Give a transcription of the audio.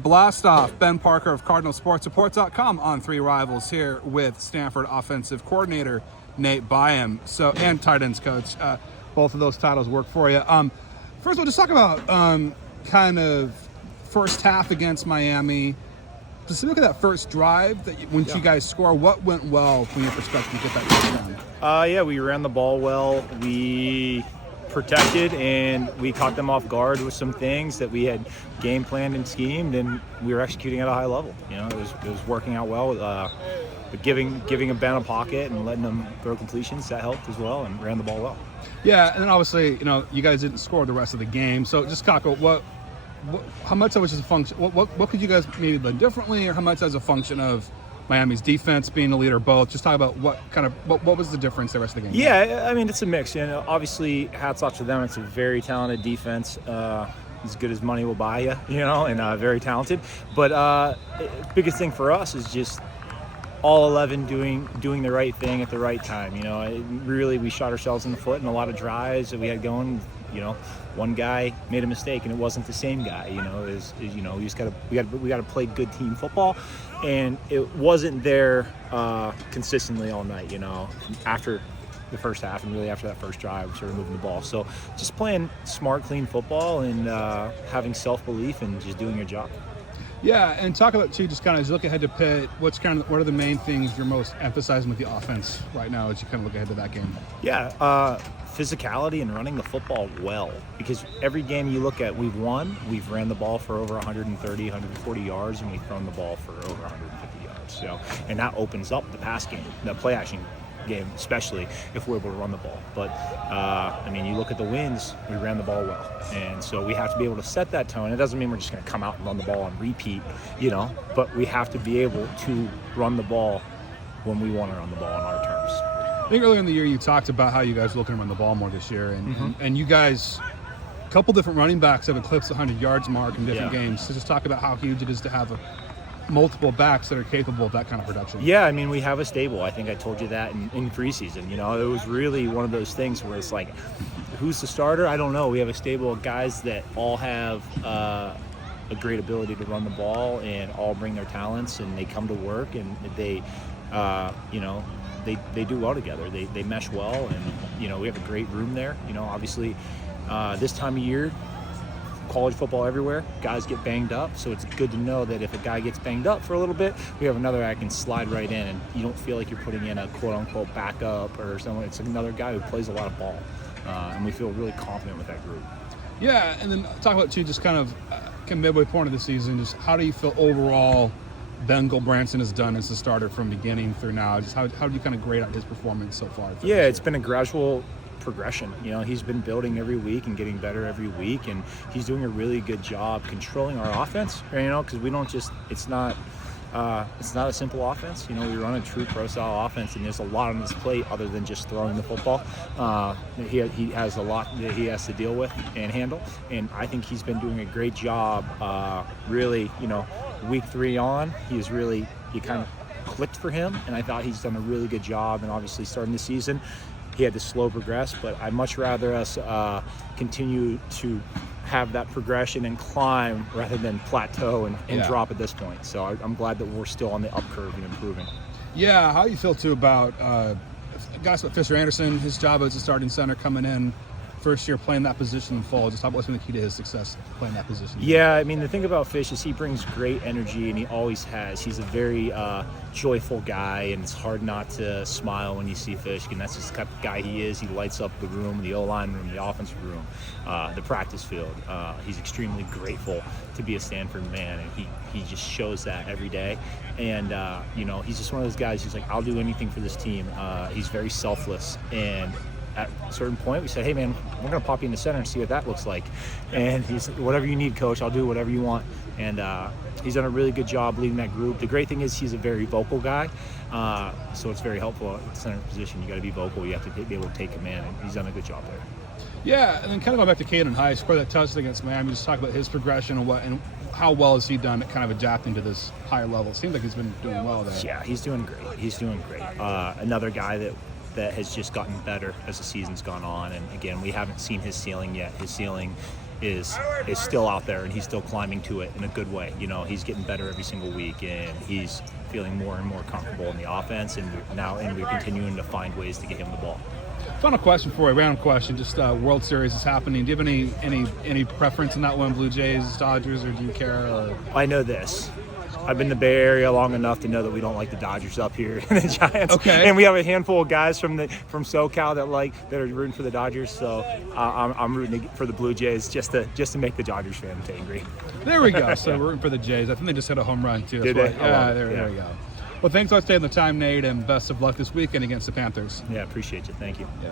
Blast off. Ben Parker of CardinalSportsReport.com on Three Rivals here with Stanford offensive coordinator Nate Byham, and tight ends coach. Both of those titles work for you. First of all, just talk about kind of first half against Miami. Specifically that first drive that you guys score, what went well from your perspective to get that touchdown? We ran the ball well. We protected and we caught them off guard with some things that we had game planned and schemed, and we were executing at a high level. It was working out well. But giving a Ben a pocket and letting them throw completions, that helped as well, and ran the ball well. Yeah, and then obviously, you guys didn't score the rest of the game. So just talk about how much of it is a function? What could you guys maybe have done differently, or how much as a function of Miami's defense being the leader, both? Just talk about what was the difference the rest of the game? Yeah, I mean, it's a mix. Obviously, hats off to them. It's a very talented defense, as good as money will buy you, and very talented. But biggest thing for us is just all 11 doing the right thing at the right time. Really, we shot ourselves in the foot in a lot of drives that we had going. One guy made a mistake, and it wasn't the same guy. We got to play good team football, and it wasn't there consistently all night. After the first half, and really after that first drive, we started moving the ball. So just playing smart, clean football, and having self-belief, and just doing your job. Yeah, and talk about too. Just kind of look ahead to Pitt. What are the main things you're most emphasizing with the offense right now as you kind of look ahead to that game? Yeah, physicality and running the football well. Because every game you look at, we've ran the ball for over 130, 140 yards, and we've thrown the ball for over 150 yards. And that opens up the pass game, the play action game, especially if we're able to run the ball. But you look at the wins, we ran the ball well, and so we have to be able to set that tone. It doesn't mean we're just going to come out and run the ball on repeat, but we have to be able to run the ball when we want to run the ball on our terms. I think earlier in the year you talked about how you guys were looking to run the ball more this year, and you guys, a couple different running backs have eclipsed the 100 yards mark in different games. So just talk about how huge it is to have multiple backs that are capable of that kind of production. Yeah, we have a stable. I think I told you that in preseason. It was really one of those things where it's like, who's the starter? I don't know. We have a stable of guys that all have a great ability to run the ball and all bring their talents, and they come to work, and they do well together. They mesh well, and we have a great room there. Obviously, this time of year, college football everywhere, guys get banged up, so it's good to know that if a guy gets banged up for a little bit, we have another guy can slide right in, and you don't feel like you're putting in a quote-unquote backup or someone. It's another guy who plays a lot of ball, and we feel really confident with that group. Yeah, and then talk about too, just kind of midway point of the season, just how do you feel overall Ben Branson has done as a starter from beginning through now? Just how do you kind of grade out his performance so far? Yeah, it's been a gradual progression. He's been building every week and getting better every week, and he's doing a really good job controlling our offense, because we don't just, it's not a simple offense. We run a true pro style offense, and there's a lot on his plate other than just throwing the football. He has a lot that he has to deal with and handle, and I think he's been doing a great job. Really, week 3 on, he kind of clicked for him, and I thought he's done a really good job. And obviously starting the season, he had to slow progress, but I'd much rather us continue to have that progression and climb rather than plateau and drop at this point. So I'm glad that we're still on the up curve and improving. Yeah, how do you feel too about guys like Fisher Anderson, his job as a starting center coming in, first year playing that position in fall? Just what's been the key to his success playing that position? Yeah, the thing about Fish is he brings great energy, and he always has. He's a very joyful guy, and it's hard not to smile when you see Fish, and that's just the type of guy he is. He lights up the room, the O-line room, the offensive room, the practice field. He's extremely grateful to be a Stanford man, and he just shows that every day. And he's just one of those guys who's like, I'll do anything for this team. He's very selfless, and at a certain point, we said, hey, man, we're going to pop you in the center and see what that looks like. And he's like, whatever you need, coach, I'll do whatever you want. And he's done a really good job leading that group. The great thing is he's a very vocal guy, so it's very helpful at the center position. You got to be vocal. You have to be able to take command, and he's done a good job there. Yeah, and then kind of going back to Caden High, scored that touchdown against Miami. Just talk about his progression and how well has he done at kind of adapting to this higher level. It seems like he's been doing well there. Yeah, he's doing great. Another guy that has just gotten better as the season's gone on. And again, we haven't seen his ceiling yet. His ceiling is still out there, and he's still climbing to it in a good way. You know, he's getting better every single week, and he's feeling more and more comfortable in the offense, and we're continuing to find ways to get him the ball. Final question for you, random question. Just World Series is happening. Do you have any preference in that one, Blue Jays, Dodgers, or do you care? Or? I know this. I've been in the Bay Area long enough to know that we don't like the Dodgers up here and the Giants. Okay. And we have a handful of guys from SoCal that are rooting for the Dodgers. So I'm rooting for the Blue Jays just to make the Dodgers fans angry. There we go. So we're rooting for the Jays. I think they just hit a home run too. Did they? Yeah, there we go. Well, thanks for taking the time, Nate, and best of luck this weekend against the Panthers. Yeah, appreciate you. Thank you. Yeah.